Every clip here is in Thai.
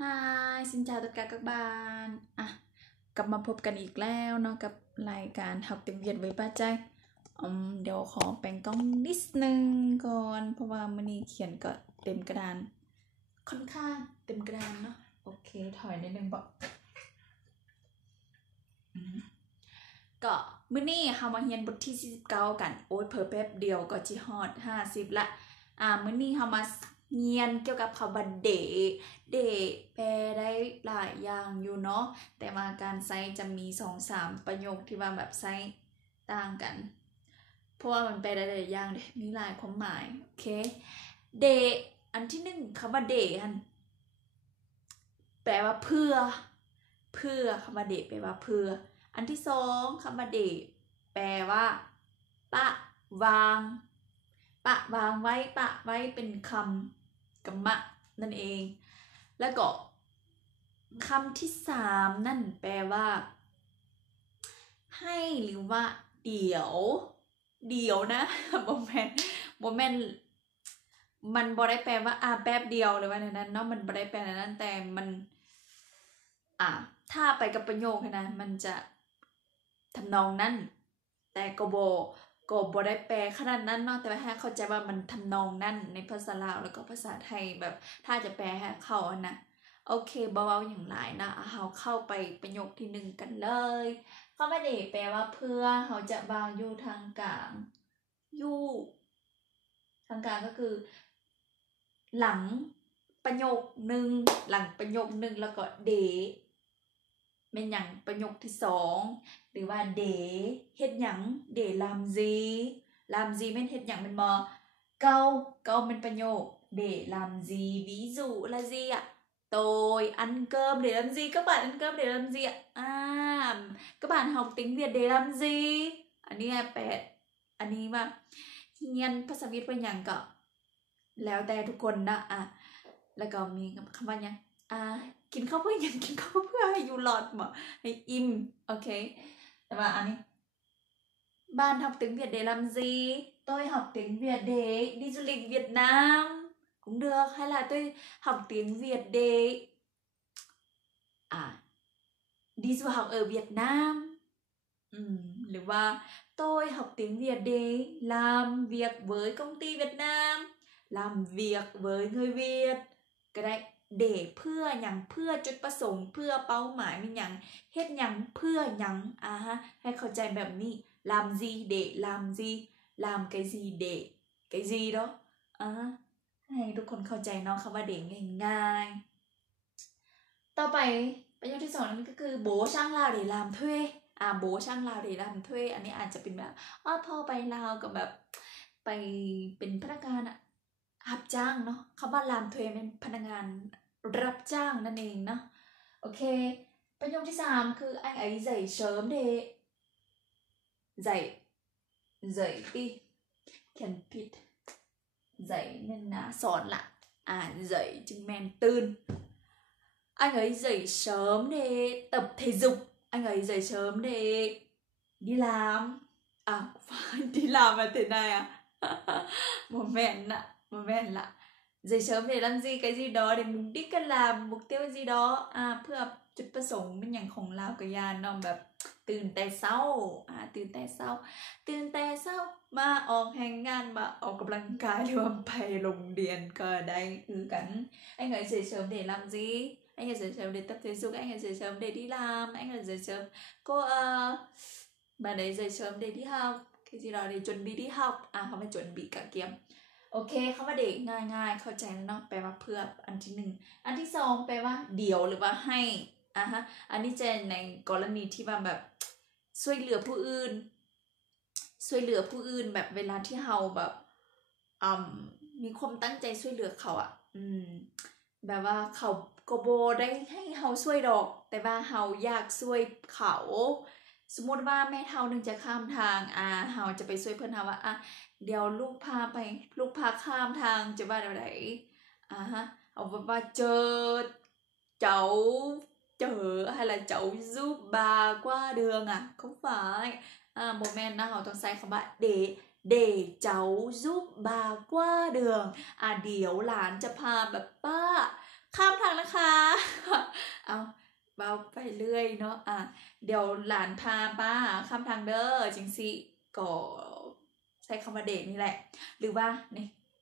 Hi, xin chào tất cả các bạn. Gấpมาพบกันอีกแล้วเนาะกับรายการหับเต็มเวียดไว้ป้าใจเดี๋ยวขอแปลงกล้องนิดนึงก่อนเพราะว่ามื้อนี้เขียนก็เต็มกระดานค่อนข้างเต็มกระดานเนาะโอเคถอยนิดนึงบอกก็มื้อนี้เฮามาเรียนบทที่49กันโอ๊ยเผลอแป๊บเดียวก็สิฮอด50ละมื้อนี้เฮามาเรียนเกี่ยวกับคำว่าเดแปลได้หลายอย่างอยู่เนาะแต่ว่าการใช้จะมี 2-3 ประโยคที่ว่าแบบใช้ต่างกันเพราะว่ามันแปลได้หลายอย่างมีหลายความหมายโอเคเดอันที่1คำว่าเดแปลว่าเพื่อคำว่าเดแปลว่าเพื่ออันที่2คำว่าเดแปลว่าปะวางไว้เป็นคำกรรมะนั่นเองแล้วก็คำที่3นั่นแปลว่าให้หรือว่าเดี๋ยวนะโมเมนต์มันบ่ได้แปลว่าแป๊บเดียวหรือว่านั้นเนาะมันบ่ได้แปลนั้นแต่มันถ้าไปกับประโยคนะมันจะทำนองนั้นแต่ก็บ่ได้แปลขนาดนั้นเนาะแต่ว่าให้เข้าใจว่ามันทำนองนั้นในภาษาลาวแล้วก็ภาษาไทยแบบถ้าจะแปลให้เข้านะโอเคเบาๆอย่างไรนะเราเข้าไปประโยคที่1กันเลยคำว่าเดแปลว่าเพื่อเขาจะวางอยู่ทางกลางอยู่ทางกลางก็คือหลังประโยค1แล้วก็เดเป็นอย่างประโยคที่2หรือว่าเดเฮ็ดหยังเดลามซีเป็นเฮ็ดหยังเป็นบ่เกาเป็นประโยคเดลามซีví dụ là gì ạ tôi ăn cơm để làm gì các bạn ăn cơm để làm gì ạ các bạn học tiếng Việt để làm gì อันนี้อันนี้ว่าเรียนภาษาอังกฤษเป็นอย่างก็แล้วแต่ทุกคนนะแล้วก็มีคำว่าอย่างกินข้าวเพื่ออย่างกินข้าวเพื่อให้อยู่หลอดหมอให้อิ่มโอเคแต่ว่าอันนี้bạn học tiếng Việt để làm gì tôi học tiếng Việt để đi du lịch Việt Nam cũng được hay là tôi học tiếng Việt để đi du học ở Việt Namหรือว่า tôi học tiếng Việt để làm việc với công ty Việt Nam làm việc với người Việt ก็ได้เดเพื่ออย่างเพื่อจุดประสงค์เพื่อเป้าหมายมีอย่างเฮ็ดอย่างเพื่ออย่างให้เข้าใจแบบนี้ làm gì để làm gì làm cái gì để cái gì đó ให้ทุกคนเข้าใจเนาะคำว่าเดง่ายๆต่อไปประโยคที่2นั่นก็คือโบช่างลาวเดลามถ้วยโบช่างลาวเดลามถ้วยอันนี้อาจจะเป็นแบบพอไปลาวกับแบบไปเป็นพนักงานรับจ้างเนาะคำว่าลามถ้วยเป็นพนักงานรับจ้างนั่นเองเนาะโอเคประโยคที่3คือanh ấy dậy sớm để dậy đi เขียนผิดdậy nên là สอนละdậy จึงแมนตื่นanh ấy dậy sớm để tập thể dục anh ấy dậy sớm để đi làm phải đi làm là thế này một mẹn lạ dậy sớm để làm gì cái gì đó để mục đíchกันlàm mục tiêu gì đó เพื่อจุดประสงค์เป็นอย่างของลาวกับยานเนาะแบบตื่นแต่เช้าตื่นแต่เช้ามาออกแห่งงานมาออกกำลังกายหรือว่าไปโรงเรียนก็ได้คือกันanh ấy dậy sớm để làm gì anh ấy dậy sớm để tập thể dục anh ấy dậy sớm để đi làm anh ấy dậy sớm bạn ấy dậy sớm để đi học cái gì đó để chuẩn bị đi học không phải chuẩn bị cả kiếm โอเคคำว่าเด็กง่ายๆเข้าใจแล้วเนาะแปลว่าเพื่ออันที่1อันที่2แปลว่าเดี๋ยวหรือว่าให้อันนี้จะในกรณีที่ว่าแบบช่วยเหลือผู้อื่นแบบเวลาที่เฮาแบบมีความตั้งใจช่วยเหลือเขาแบบว่าเขาก็บ่ได้ให้เฮาช่วยดอกแต่ว่าเฮาอยากช่วยเขาสมมติว่าแม่เฒ่านึงจะข้ามทางเฮาจะไปช่วยเพิ่นเฮาว่าเดี๋ยวลูกพาข้ามทางจะว่าไหนเอาว่าเจอhay là cháu giúp bà qua đường không phải một men nào họต้องใช้คำว่าđể cháu giúp bà qua đường เดี๋ยวหลานจะพาแบบป้าข้ามทางนะคะ ว่าไปเรื่อยเนาะเดี๋ยวหลานพาป้าข้ามทางเด้อจริงสิก็ใช้คำว่าเดทนี่แหละหรือว่า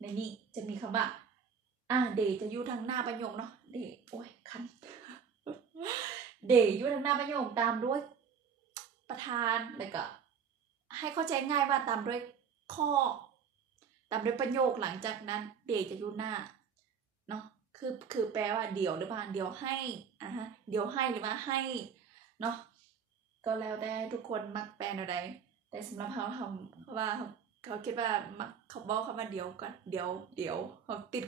ในนี้จะมีคำว่าเดทจะอยู่ทางหน้าประโยคเนาะเดทโอ้ยคันเดทอยู่ทางหน้าประโยคตามด้วยประธานแล้วก็ให้เข้าใจง่ายว่าตามด้วยข้อตามด้วยประโยคหลังจากนั้นเดทจะอยู่หน้าเนาะคือแปลว่าเดี๋ยวหรือเปล่าเดี๋ยวให้เดี๋ยวให้หรือว่าให้เนาะก็แล้วแต่ทุกคนมักแปลอะไรแต่สำหรับเขาทำเพราะว่าเขาคิดว่ามักเขาบอกคำว่าเดี๋ยวก่อนเดี๋ยวเขาติด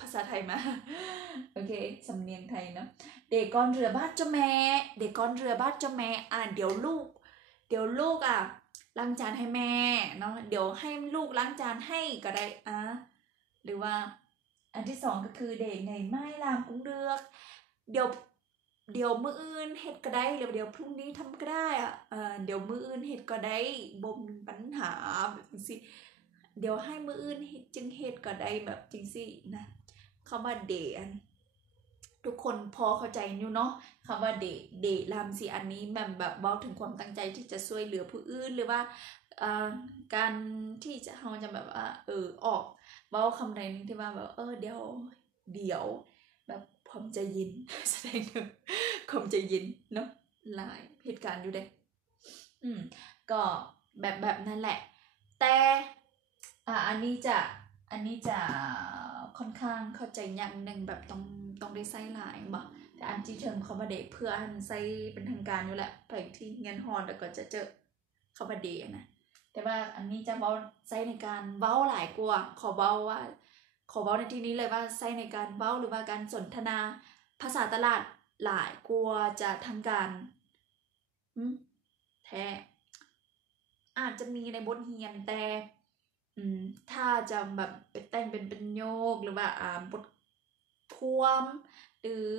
ภาษาไทยมาโอเคสำเนียงไทยเนาะเด็กก้อนเรือบ้านเจ้าแม่เด็กก้อนเรือบ้านเจ้าแม่เดี๋ยวลูกล้างจานให้แม่เนาะเดี๋ยวให้ลูกล้างจานให้ก็ได้หรือว่าอันที่สองก็คือเด็กไงไม่ลามกุ้งเลือกเดี๋ยวมื้ออื่นเฮ็ดก็ได้หรือเดี๋ยวพรุ่งนี้ทำก็ได้เดี๋ยวมื้ออื่นเฮ็ดก็ได้บ่มีปัญหาแบบสิเดี๋ยวให้มื้ออื่นเฮ็ดจึงเฮ็ดก็ได้แบบจริงสินะคำว่าเดททุกคนพอเข้าใจอยู่เนาะคำว่าเดทลามสิอันนี้แบบบอกถึงความตั้งใจที่จะช่วยเหลือผู้อื่นหรือว่าการที่เราจะแบบออกเว้าคำใดนึงที่ว่าแบบเดี๋ยวแบบความใจเย็นแสดงถึงความใจเย็นเนาะหลายเหตุการณ์อยู่เด้ก็แบบนั่นแหละแต่อันนี้จะค่อนข้างเข้าใจอย่างหนึ่งแบบต้องได้ใส่หลายบ่แต่อันที่เทิงเขามาเดทเพื่ออันใส่เป็นทางการอยู่แหละไปที่เงินฮอนแล้วก็จะเจอเขามาเดทนะแต่ว่าอันนี้จะเว้าใช้ในการเว้าหลายกว่าขอเว้าในที่นี้เลยว่าใช้ในการเว้าหรือว่าการสนทนาภาษาตลาดหลายกว่าจะทางการแท้อาจจะมีในบทเรียนแต่ถ้าจะแบบไปแต่งเป็นประโยคหรือว่าบทความหรือ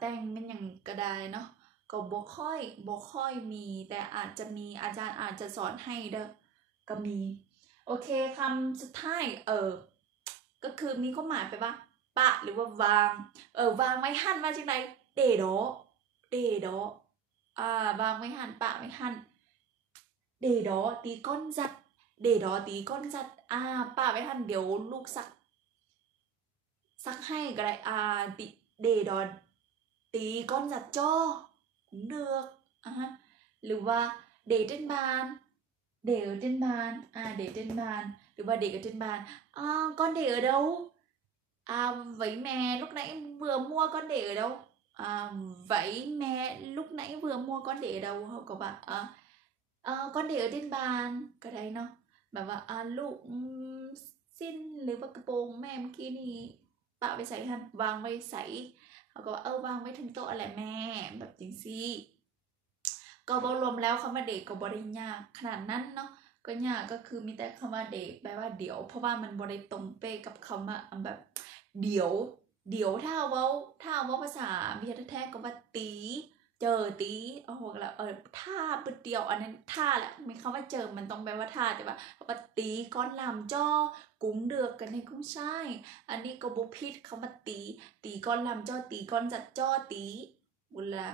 แต่งเป็นอย่างก็ได้เนาะก็บ่ค่อยมีแต่อาจจะมีอาจารย์อาจจะสอนให้เด้อก็มีโอเคคำสุดท้ายก็คือมีความหมายไปว่าปะหรือว่าวางวางไว้หั่นมาจากไหนเดโดวางไว้หั่นปะไว้หั่นเดโดตีก้นจัดเดโดตีก้นจัดปะไว้หั่นเดี๋ยวลูกซักให้ก็ได้เดโดตีก้นจัดจ้อcũng đượcหรือว่าเดtrên bàn để ở trên bàn để trên bànหรือว่าเด็กở trên bàn con để ở đâu vậy mẹ lúc nãy vừa mua con để ở đâu vậy mẹ lúc nãy vừa mua con để ở đâu hoặc có bạn con để ở trên bàn cái đấy nó แบบว่าลูกสิ้นหรือว่ากระโปรงแม่เมื่อกี้นี่ปะไว้ใส่หันวางไว้ใส่เขาก็ว่าวางไว้ถึงโต๊ะแหละแม่แบบจริงสิก็บ่รวมแล้วคำว่าเด็กก็บ่ได้ยากขนาดนั้นเนาะก็ยากก็คือมีแต่คำว่าเด็กแปลว่าเดี๋ยวเพราะว่ามันบ่ได้ตรงเป๊ะกับคำว่าแบบเดี๋ยวถ้าเว้าภาษาวิทยาแท้ก็ว่าตีเจอตีโอ้โหแล้วท่าปึดเดียวอันนั้นท่าแหละไม่คำว่าเจอมันต้องแปลว่าท่าแต่ว่าว่าตีก้อนลำจ้อกุ้งเดือกกันในกุ้งใช่อันนี้ก็บ่ผิดคำว่าตีก้อนลำจ้อตีก้อนจัดจ้อตีบุญละ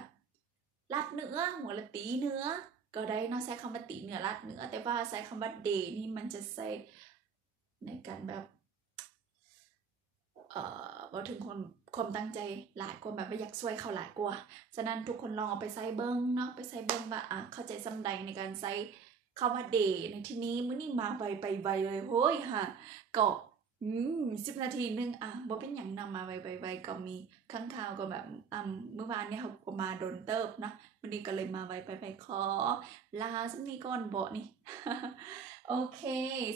ลัดเนื้อหัวละตีเนื้อก็ได้เนาะใช้คำว่าตีเนื้อลัดเนื้อแต่ว่าใช้คำว่าเดนี่มันจะใช้ในการแบบบอกถึงความตั้งใจหลายคนแบบว่าอยากช่วยเขาหลายกว่าฉะนั้นทุกคนลองเอาไปใส่เบิ้งเนาะไปใส่เบิ้งว่าเข้าใจสำใดในการใส่คำว่าเดในที่นี้มื้อนี้มาไวไปไวเลยโห้ยค่ะก็10 นาทีนึงบ่เป็นอย่างนำมาไวก็มีข้างข่าวก็แบบเมื่อวานเนี่ยเขาก็มาโดนเติบเนาะวันนี้ก็เลยมาไวไปขอลาสักนี้ก่อนบ่นี่ โอเค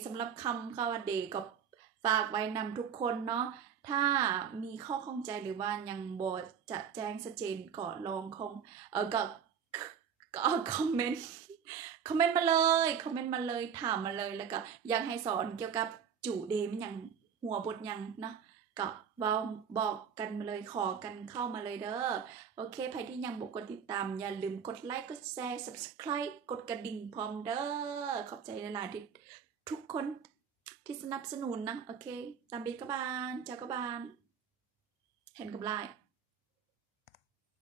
สำหรับคำว่าเดก็ฝากไว้นำทุกคนเนาะถ้ามีข้อข้องใจหรือว่ายังบ่จะแจ้งชัดเจนก็ลองก็คอมเมนต์มาเลยถามมาเลยแล้วก็อยากให้สอนเกี่ยวกับจู่เดมันอย่างหัวบทยังนะก็บอกกันมาเลยขอกันเข้ามาเลยเด้อโอเคใครที่ยังบ่กดติดตามอย่าลืมกดไลค์กดแชร์ Subscribe กดกระดิ่งพร้อมเด้อขอบใจหลายๆที่ทุกคนที่สนับสนุนนะโอเคตามบีกบาลเจ้ากบาลเห็นกับไลน์